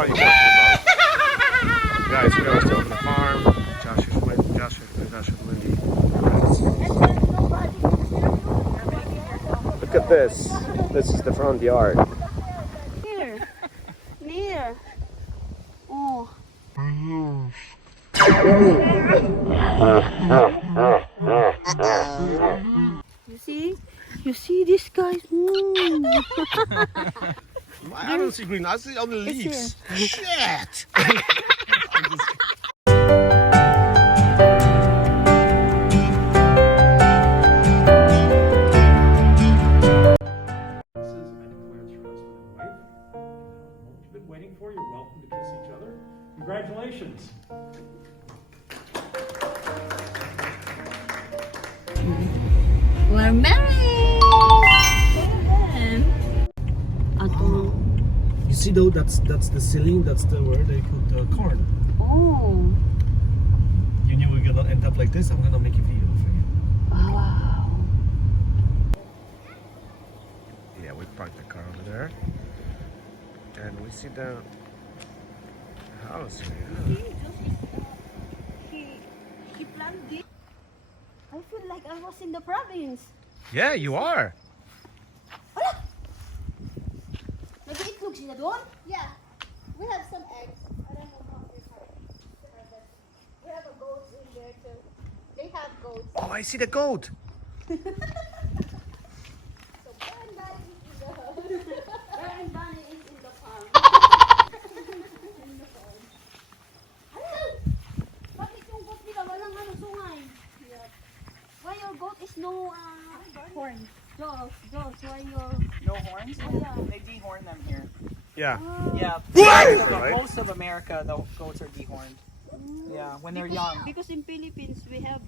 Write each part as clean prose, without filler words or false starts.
Bunny talking about? Guys, we are still on the farm. Josh is Lindy. Look at this. This is the front yard. Here. Near. Oh. You see? You see this, guys? I don't see green. I see only leaves. Shit! Waiting for. You're welcome to kiss each other. Congratulations. We're married! You see though, that's the ceiling. That's the where they put the corn. Oh. You knew we were gonna end up like this. I'm gonna make a video for you. Wow. Yeah, we parked the car over there. And we see the house here. He planned this. I feel like I was in the province. Yeah, you are. Nag-iitlog sila doon? Yeah, we have some eggs. I don't know how they have. We have a goat in there too. They have goats. Oh, I see the goat. So Bear&Bunny is in the house. Bear&Bunny is in the farm. Bakit yung goat nila walang sungay? Why your goat is no Horn. Josh, why your... No horns? Yeah. They dehorn them here. Yeah. Yeah. Right? Most of America, the goats are dehorned. Yeah, when they're young. Because in Philippines we have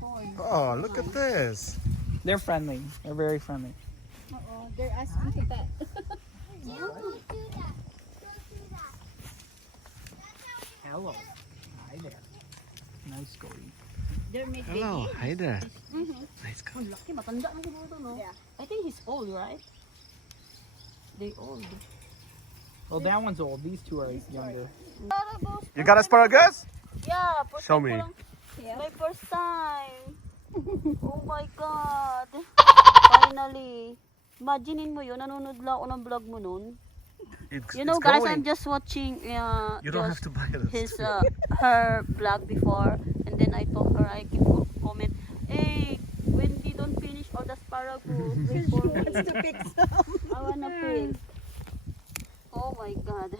horn. Oh, look at this. They're friendly. They're very friendly. They're asking to pet. Hello. Hi there. Nice goatie. They're made Hello, baby. hi there. Nice Oh, laki, matanda na siguro, no? Yeah. I think he's old, right? They old. Well, that one's old. These two are younger. You got asparagus? Yeah, first Show time me. ko lang- My first time. Oh my God. Finally. Imaginein mo yun, nanonood lang ako ng vlog mo nun. You know, guys, I'm just watching You don't have to buy it. his her vlog before, and then I told her, I keep comment, hey, when they don't finish all the asparagus, wait for me. To pick some. I wanna pick. Oh my God.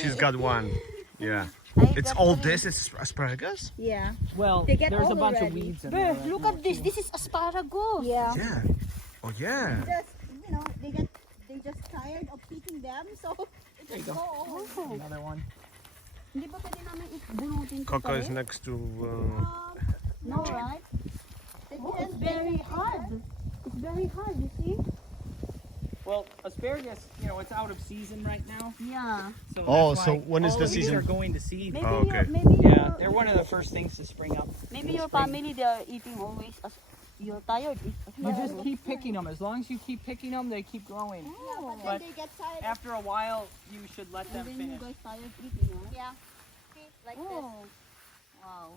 She's got one. Yeah. It's all this. It's asparagus. Yeah. Well, They get there's a old bunch of already. weeds in Bear, there. look at this. This is asparagus. Yeah. Yeah. Oh yeah. Just they just tired of picking them, so There you go. Oh. Another one. Hindi ba pwede namin ibunutin ito Coco is tayo? next to. No, right? Oh, it's very hard. It's very hard, you see? Well, asparagus, it's out of season right now. Yeah. So Oh, that's so why when is all the of these season? are going to seed. Maybe Oh, okay. Yeah, they're one of the first things to spring up. maybe your family they are eating always as you're tired. You just keep picking them. As long as you keep picking them, they keep growing. but then But they get tired. after a while, you should let And them then you finish. guys tired eating, huh? Yeah. See, like this. Oh, wow.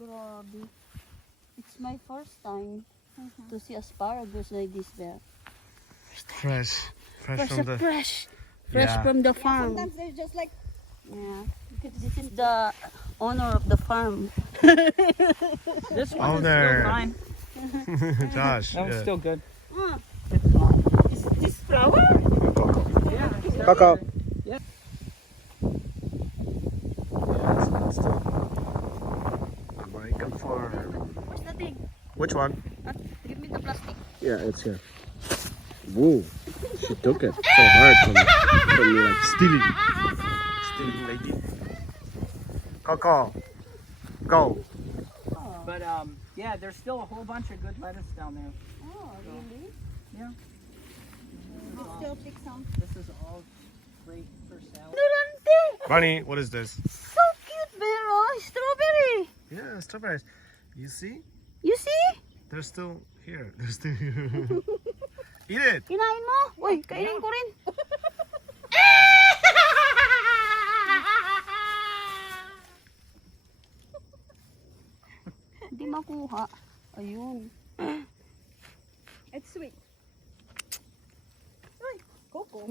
Grabe. It's my first time to see asparagus like this there. Fresh from the. Fresh Yeah. from the Yeah, farm. sometimes they're just like Yeah. This is the owner of the farm. This one is Owner. still fine. Josh. That one's Yeah. still good. Is this flower? Yeah. Coco. Yeah. Yes, still. American farm. Where's the thing? Which one? Give me the plastic. Yeah, it's here. Whoa, she took it so hard from me, like stealing lady. Coco, go. But yeah, there's still a whole bunch of good lettuce down there. Oh, really? Yeah. they still pick some. This is all great for salad. Durante! Bunny, what is this? So cute, Vero. Strawberry. Yeah, strawberries. You see? You see? They're still here. They're still here. Eat it. Kinain mo? Uy, kainin ko rin. Hindi makuha. Ayun. It's sweet. Uy, cocoa.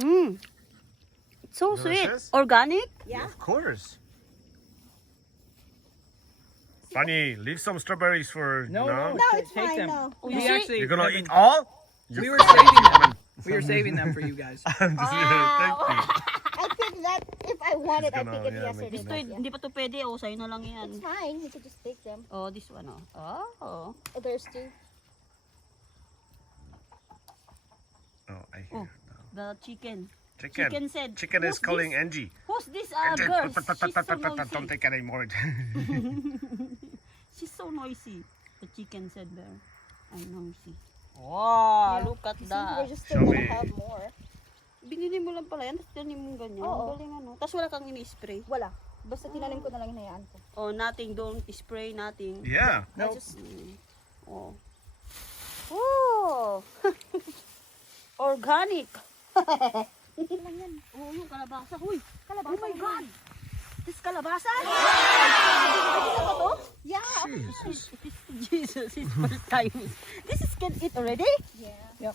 It's so sweet. Delicious? Organic? Yeah. Of course. Bunny, leave some strawberries for No, No, it's take fine them. now. Oh, We you see? actually You're gonna haven't- eat all? We were saving them. We were saving them for you guys. I'm just thank you. I picked that if I wanted. I gonna- picked it yeah, yesterday. make Ito, hindi pa to pwede. Oh, sa'yo na lang yan. It's fine. You could just take them. Oh, this one, oh. Oh. Oh, there's two. Oh, I Oh, hear. the chicken. Chicken. Chicken said, Chicken is "Who's calling this? Angie. Who's this girl? She's so Don't noisy. take any more. She's so noisy. The chicken said there. I'm noisy. Wow, Yeah. look at See, that. we're just still Show gonna me. have more. Binili mo lang pala yan, tapos tanim mo ganyan. Oo. Ang galing ano. Tapos wala kang ini-spray. Wala. Basta tinanim ko na lang hinayaan ko. Oh, nothing. Don't spray, nothing. Yeah. I Nope. just... Oh. Oh! Organic! Ito lang yan. Oh, yung kalabasa. Huy! Kalabasa. Oh my God! This kalabasa? Ano ba to? Yeah. Jesus. It is Jesus. It's first time. This is can eat already? Yeah.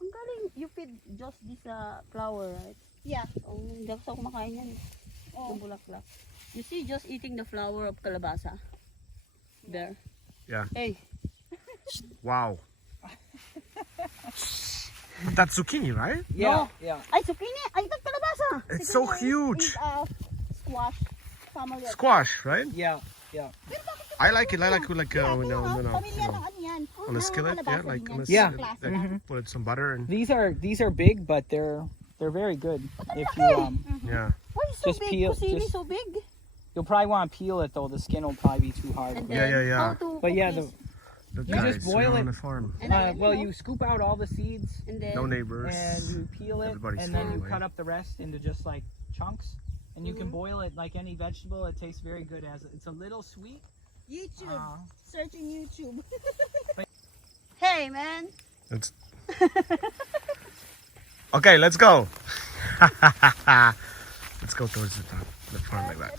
Ang galing. You feed just this flower, right? Yeah. Oh, hindi ako kumakain yan. Oh. Yung bulaklak. You see, just eating the flower of kalabasa. There. Yeah. Hey. Wow. But that's zucchini, right? Yeah, yeah. Ay, zucchini! Ay, ito kalabasa! It's so huge. Squash. Family. Squash, right? Yeah, yeah. I like it. I like no, Pamilya ng ano yan. on a skillet. Yeah, like on a Yeah. skillet, like, put some butter and These are big, but they're very good. If you yeah. Why is so Just big? peel- Kusini just- so big? you'll probably want to peel it though. The skin will probably be too hard. And Yeah, then, yeah, yeah. How to But cook yeah, this? The You guys just boil on it. the farm. And then, Well, you scoop out all the seeds and then, No neighbors. and you peel it, Everybody's and then far you away. cut up the rest into just like chunks, and you can boil it like any vegetable. It tastes very good as it's a little sweet. YouTube. Search in YouTube. hey man! It's... Okay, let's go. Let's go towards the farm like that.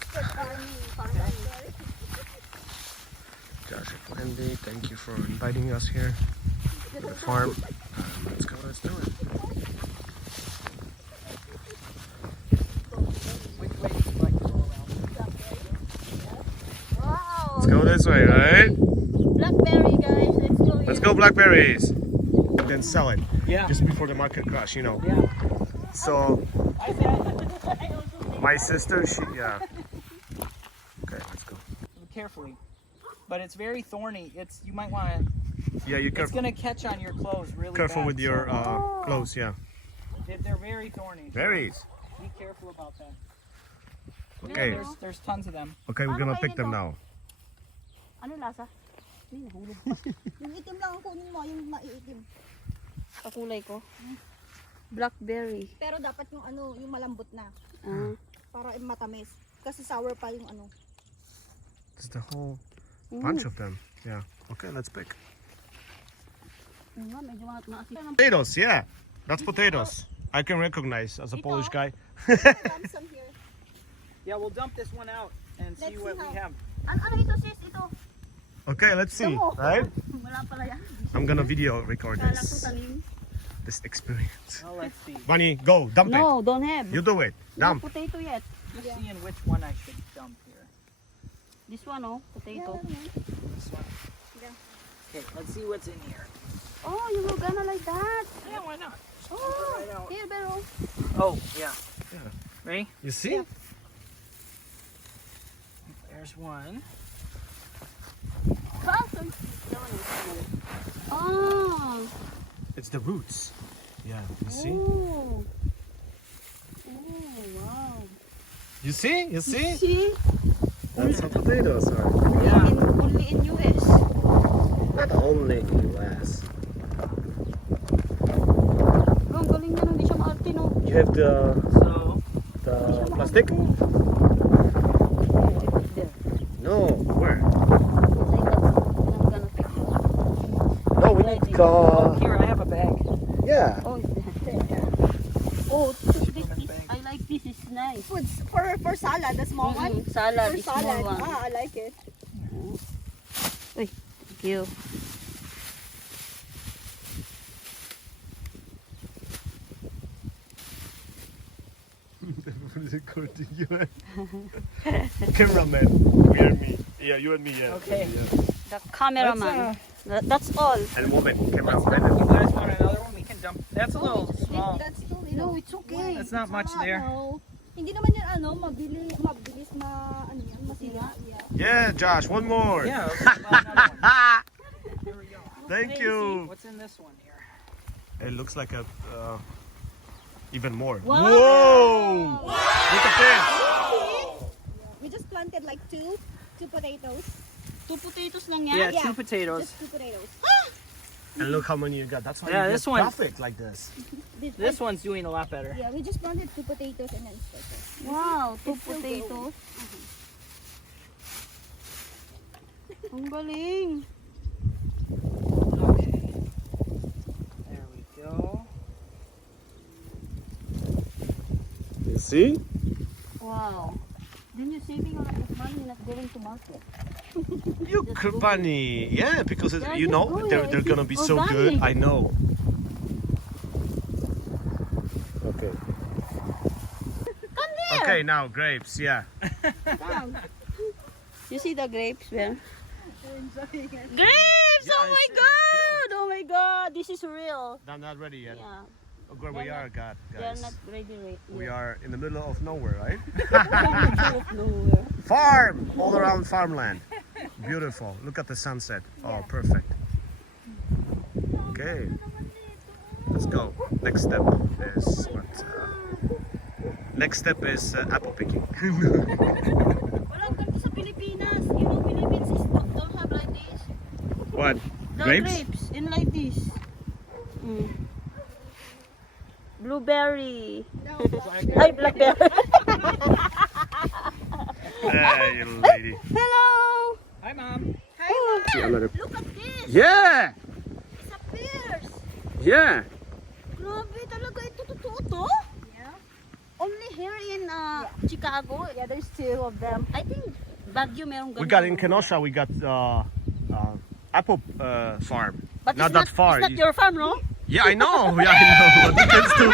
Josh and Wendy, thank you for inviting us here to the farm. Let's go, let's do it. Which way would you like to go around? Wow! Let's go this way, right? Blackberry guys, let's go here. Let's go blackberries. Then sell it Yeah. just before the market crash, you know. Yeah. So I said my sister, she yeah. Okay, let's go. carefully, but it's very thorny. It's you might want to. Yeah, you It's careful. gonna catch on your clothes really Careful bad, with your so clothes, yeah. they're very thorny. Berries. Be careful about that. Okay, There's tons of them. okay, we're gonna pick them now. Ano lasa? Hindi, nahulog. Yung itim lang ang kunin mo, yung maiitim. Kakulay ko. Blackberry. Pero dapat yung ano, yung malambot na. Ah. Para matamis. Kasi sour pa yung ano. There's the whole bunch of them. Yeah. Okay, let's pick. Nga, medyo maasim. Potatoes, yeah. That's potatoes. I can recognize as a Polish guy. Come some here. Yeah, we'll dump this one out and see Let's what see we how- have. Ano ito sis? Ito. Okay, let's see, right? Wala pala yan. I'm gonna video record Kala ko this tanim. experience. Well, let's see. Bunny, go, dump it. No, don't have. You do it. No Dump. potato yet. Just seeing which one I should dump here. This one, oh, potato. This one. Yeah. Okay, let's see what's in here. Oh, you were gonna like that. Yeah, why not? Oh, here, Bero. Oh, yeah. Yeah. Ready? You see? There's one. Oh. It's the roots. Yeah, you see? Oh. Oh, wow. You see? You see? See? That's how potatoes are. Yeah. Only in US. Not only in US. Ang galing niya, hindi siya maarte, no? You have So, the plastic? There. No, where? Like that. I'm gonna pick it. No, we need here, I have a bag. Yeah. Oh, oh, this, I like this. It's nice. Foods for salad, the small one. Salad, For the small salad. one. Ah, I like it. Uy, thank you. Cameraman, we and me. Yeah, you and me. Yeah. Okay. Yeah. The cameraman. That's all. And woman, You cameraman. guys want another one? We can dump. That's a little small. That's too little. No, it's okay. That's not much there. No. Hindi naman yan mabilis masira. Yeah. Yeah, Josh, one more. Yeah. Let's buy another one. Here we go. Thank you. What's in this one here? It looks like a even more. Wow. Whoa! Look at this. We just planted like two potatoes. 2 potatoes lang yan? Yeah, Yeah. 2 potatoes. Just 2 potatoes. And look how many you got. That's why Yeah, you this get one- perfect like this. This one's doing a lot better. Yeah, we just planted 2 potatoes and then started. Wow, 2 It's still potatoes. Ang galing. Okay. There we go. You see? Wow. Then you're saving a lot of money not going to market. You bunny. Yeah, because Yeah, you just know go they're ahead. gonna be Oh, so good. bunny. I know. Okay. Come here. Okay, now grapes. Yeah. Come. You see the grapes, Ben? We're enjoying it. Grapes! Yeah, Oh I my see it. god! Oh my god! This is real. I'm not ready yet. Yeah. Look where we They're are, God, They're guys. not ready yet. We are in the middle of nowhere, right? Out of nowhere. Farm! All around farmland. Beautiful. Look at the sunset. Oh, perfect. Okay. Let's go. Next step is what? Next step is apple picking. Walang ganito sa Pilipinas. You know, Philippines is don't have like this. What? The Grapes? grapes in like this. Mm. Blueberry. No, Ay, blackberry. Hey, you little lady. Hello. Hi, Mom. See another. Look at this. Yeah! It's a pears. Yeah! Grabe talaga ito. Totoo to? Yeah. Only here in Chicago. Yeah, there's 2 of them. I think Baguio merong ganun. We got in Kenosha, we got apple farm. But Not it's that far. It's not your farm, no? Yeah, I know. Yeah, I know. But you can still.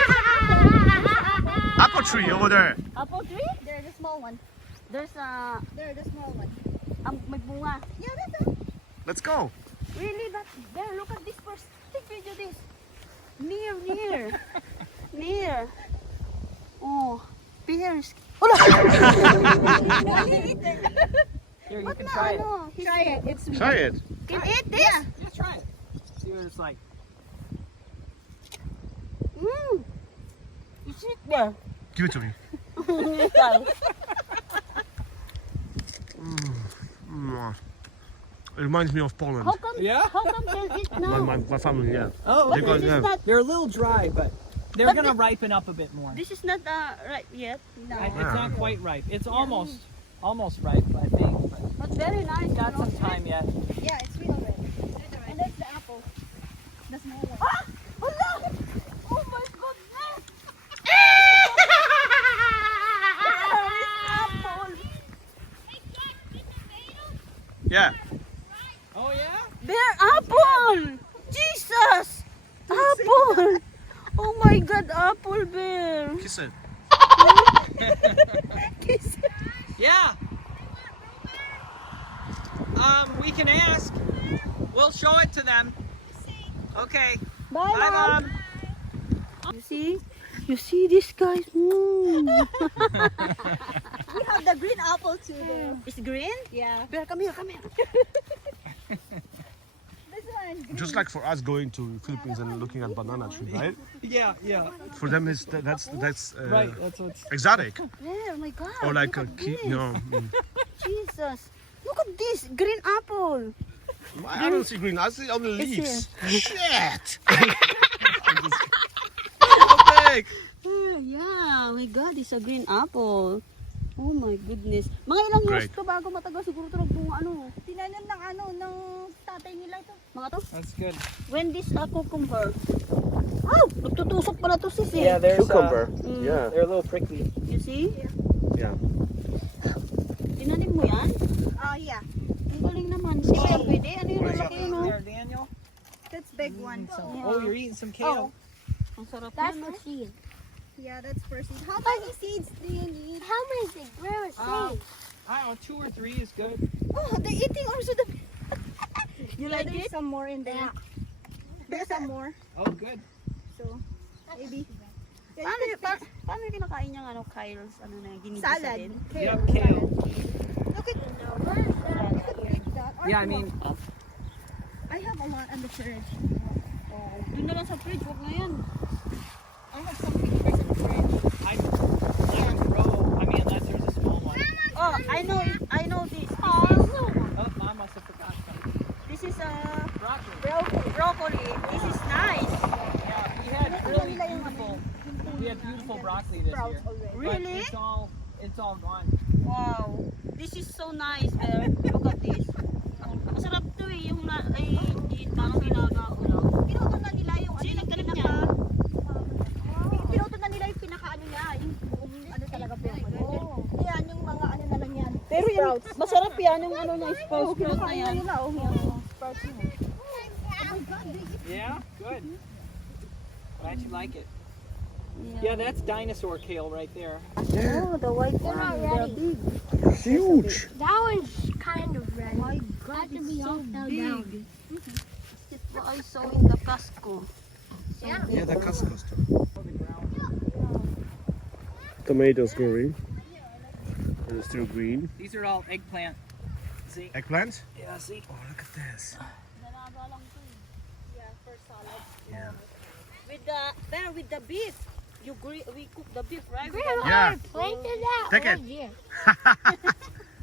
Apple tree over there. Apple tree? They're the small one. There's They're the small one. may bunga. Yeah, that's it. Let's go. Really? But there, look at this first. Take video this. Near. Near. Oh, pears. Here, you What can na try it. ano? Try it. It's Try it. Can eat this? Yeah, try it. See what it's like. Mm. It's it there. Give it to me. Mwah. It reminds me of Poland. How come? Yeah? How come can eat now? My family, yeah. Oh, They But got, this yeah. is not. they're a little dry, but they're But gonna the- ripen up a bit more. This is not ripe yet. no. It's not quite ripe. It's almost ripe, I think. But But very nice. got you know? some time yet. Yeah, it's real red. And that's the apple. The small one. Ah! Hala! Oh my goodness! Apple! Yeah. Oh yeah? Bear apple! Jesus! Apple! Oh my god, apple bear! Kiss it. Yeah. We can ask. We'll show it to them. Okay. Bye, Bye, Mom. You see this guys? Mm. We have the green apple too there. It's green? Yeah. Bear, come here. This one. Just like for us going to Philippines and looking at banana tree, right? Yeah, yeah. For them, that's Right. That's what's. exotic. Bear, oh my god. Or like look a at key. this. No. Jesus. Look at this green apple. I don't see green. I see only It's leaves. Shit. I'm just kidding. Yeah, my god, it's a green apple. Oh my goodness. Mga ilang years Great. to bago matagal siguro ito bunga ano. Tinanim ng tatay nila ito. Mga to? That's good. When this cucumber? Oh, nagtutusok pala to sis eh. Yeah, there's Cucumber. Mm. Yeah. they're a little prickly. You see? Yeah. Tinanim mo yan? Yeah. Ang galing naman. Sige, pwede. Ano yung lalaki yun, oh? There, Daniel. That's big one. Oh, you're eating some kale. Ang sarap That's yan, the oh. seed. Yeah, that's first seed. How many seeds do you need? How many seeds? Where are seeds? I don't know, 2 or 3 is good. Oh, they're eating also the. You Yeah, like there's it? some more in there. There's some more. Oh, good. So maybe. Yeah, Paano yung kinakain niyang ano, Kyle's, ano na, ginigisa salad. din? Yep, kale. Look at that. Yeah, I mean, I have a lot on the fridge. Oh, doon na lang sa fridge, huwag na yan. I have some papers in the fridge. I can grow. I mean, unless there's a small one. Oh, I know this. Oh, Mom must have forgot something. This is Broccoli. broccoli. This is nice. Yeah, we had beautiful broccoli this year. But Really? it's all gone. Wow. This is so nice, Bear. Look at this. Masarap to eh, yung parang pinaka-ulo. Pinuto na nila yung Sino nagtanim niya? Pinuto na nila yung pinaka-ano niya. Yung buong ano talaga po. Yan, yung mga ano na lang yan. Pero yung masarap yan, yung ano niya, sprout na yan. Nila, oh, yung sprouts niya. Yeah, good. Glad you like it. Yeah, that's dinosaur kale right there. Oh, the white one. not They're ready. big. Huge. That one's kind of red. My Have God, to it's be so all fell down. big. It's what I saw in the Costco. Yeah. Yeah, the Costco store. Tomatoes growing. And it's still green. These are all eggplant. See? Eggplant? Yeah, see? Oh, look at this. Yeah. With the beef. We cook the beef, right? Grandma, Yeah. I planted that Take it. all year.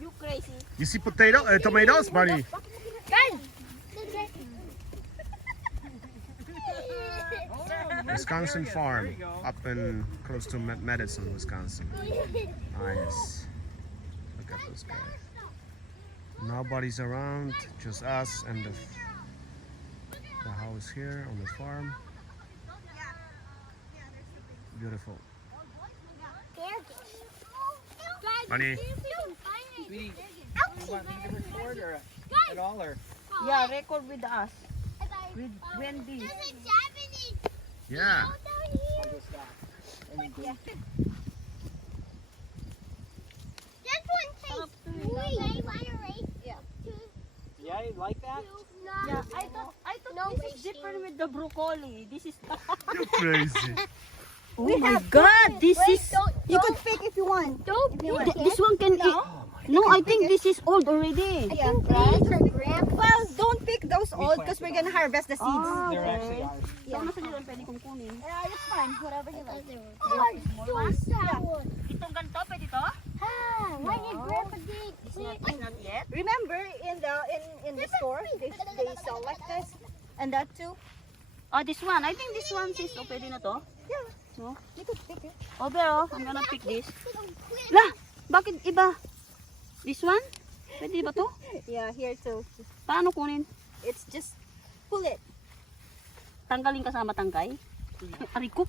You crazy. You see tomatoes, Bunny? Guys, Wisconsin farm There you go. up in close to Madison, Wisconsin. Nice. Look at those guys. Nobody's around, just us and the house here on the farm. Beautiful. Bunny. Sweetie, you want me to record or at all? Or? Yeah, record with us. With Wendy. Yeah. I'll just stop. And then just- Yeah, you like that? Yeah, I thought this is different with the broccoli. This is You're crazy. Oh my God, this is You could pick if you want. don't If you want. this one can eat. No, I think this is old already. Yeah, these are grandpa. well, don't pick those old because we're gonna harvest the seeds. Ah, They're okay. actually ours. So, nasa dyan pwede kong kunin? It's fine, whatever you like. Oh, so sour. Itong ganito, pwede to? Ah, why did grandpa dig? It's not yet. Remember in the store they sell like this and that too. Oh, this one. I think this one sis. Oh, pwede na to? Yeah, So, you could pick it. oh, pero I'm gonna pick this. Lah, bakit iba? This one? Pwede ba to? Yeah, here too. Paano kunin? It's just pull it. Tanggalin kasama tangkay? Aray ko.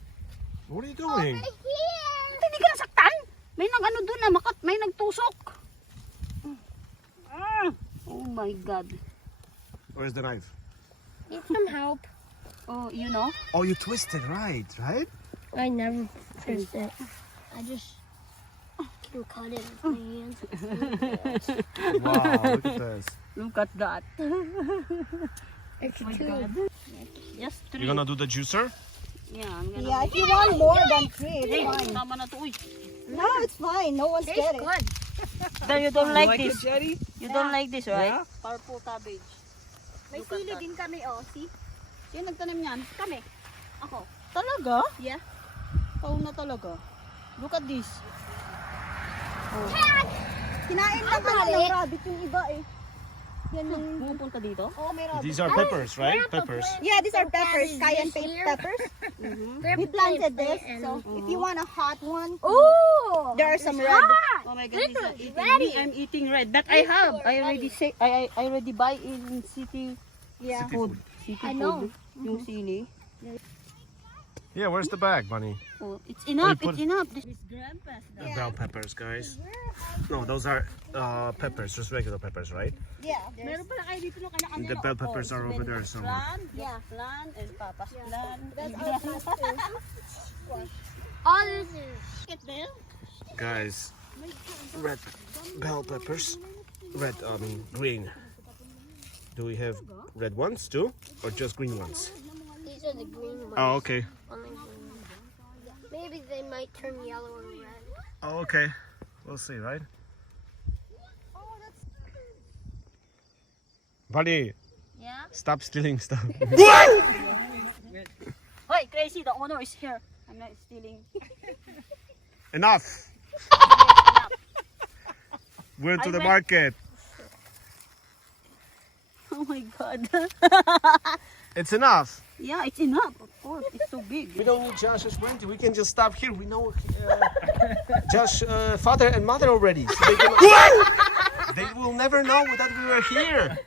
What are you doing? Hindi ka nasaktan? May nag-ano doon na, may nagtusok. Ah, oh my God. Where's the knife? Need some help. Oh, you know? Oh, you twisted, right? I never twist it. I just can cut it with my hands. Wow, look at this. Look at that. It's Oh my two. God. Just three. You're gonna do the juicer? Yeah, I'm gonna. Yeah, if you want more than 3, Hey, it's fine. tama na to. Uy. No, it's fine. No one's Tastes getting. good. There, you don't You like like this. it, Jetty? You don't like this, right? Yeah. Purple cabbage. May Look at sili that. din kami, oh. See? Sino nagtanim niyan? Kami. Ako. Talaga? Yeah. Ikaw na talaga. Look at this. Kinain lang ng rabbit yung iba eh. Yan yung... Pumupunta dito? Oh, may rabbit. These are peppers, right? Peppers. Yeah, these are peppers. Is Cayenne this here? peppers. Grandpa We planted this, and- so if you want a hot one, Oh, there are some red. Oh my God, he's not eating. ready. Me, I'm eating red. But I have. I already say. I already buy in city Yeah. food. City I know. food. Yung sili. Yeah, where's the bag, Bunny? Oh, it's enough. put- It's enough. This is grandpa's. The bell peppers, guys. No, those are peppers, just regular peppers, right? Yeah. Meron pala kayo dito ng kanya-kanya. And the bell peppers are over there somewhere. Plan, yeah, plan, and papa's plan. That's our pasta. All this is. Get there. Guys, red bell peppers. Red, green. Do we have red ones too? Or just green ones? These are the green ones. Oh, okay. Only green. Maybe they might turn yellow or red. Oh, okay. We'll see, right? Bunny, Yeah. stop stealing stuff. Hey, Crazy, the owner is here. I'm not stealing. Enough! We're to I the went- market. Oh my God. It's enough. Yeah, it's enough. Of course, it's so big. We don't need Josh's rental. We can just stop here. We know Josh, father and mother already. So they will never know that we were here.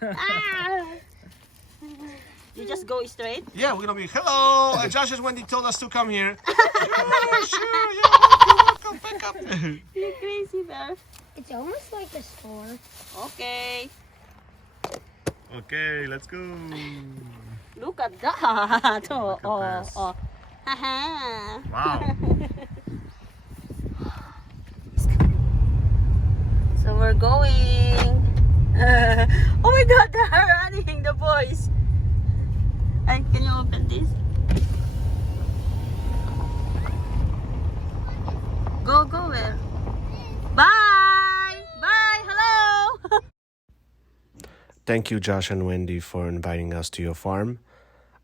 You just go straight. Yeah, we're gonna be hello. Josh's Wendy told us to come here. Sure, yeah, welcome, back up. You're crazy, Bear. It's almost like a store. Okay. Okay, let's go. Look at that. Oh, Look at oh, this. oh. Haha. Wow. So we're going. Oh my God, they're running, the boys. Ay, can you open this? Go where? Bye! Bye! Hello! Thank you, Josh and Wendy, for inviting us to your farm.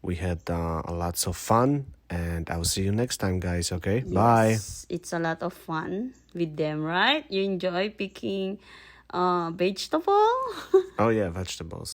We had lots of fun, and I'll see you next time, guys. Okay, bye. Yes, it's a lot of fun with them, right? You enjoy picking vegetable? Oh yeah, vegetables.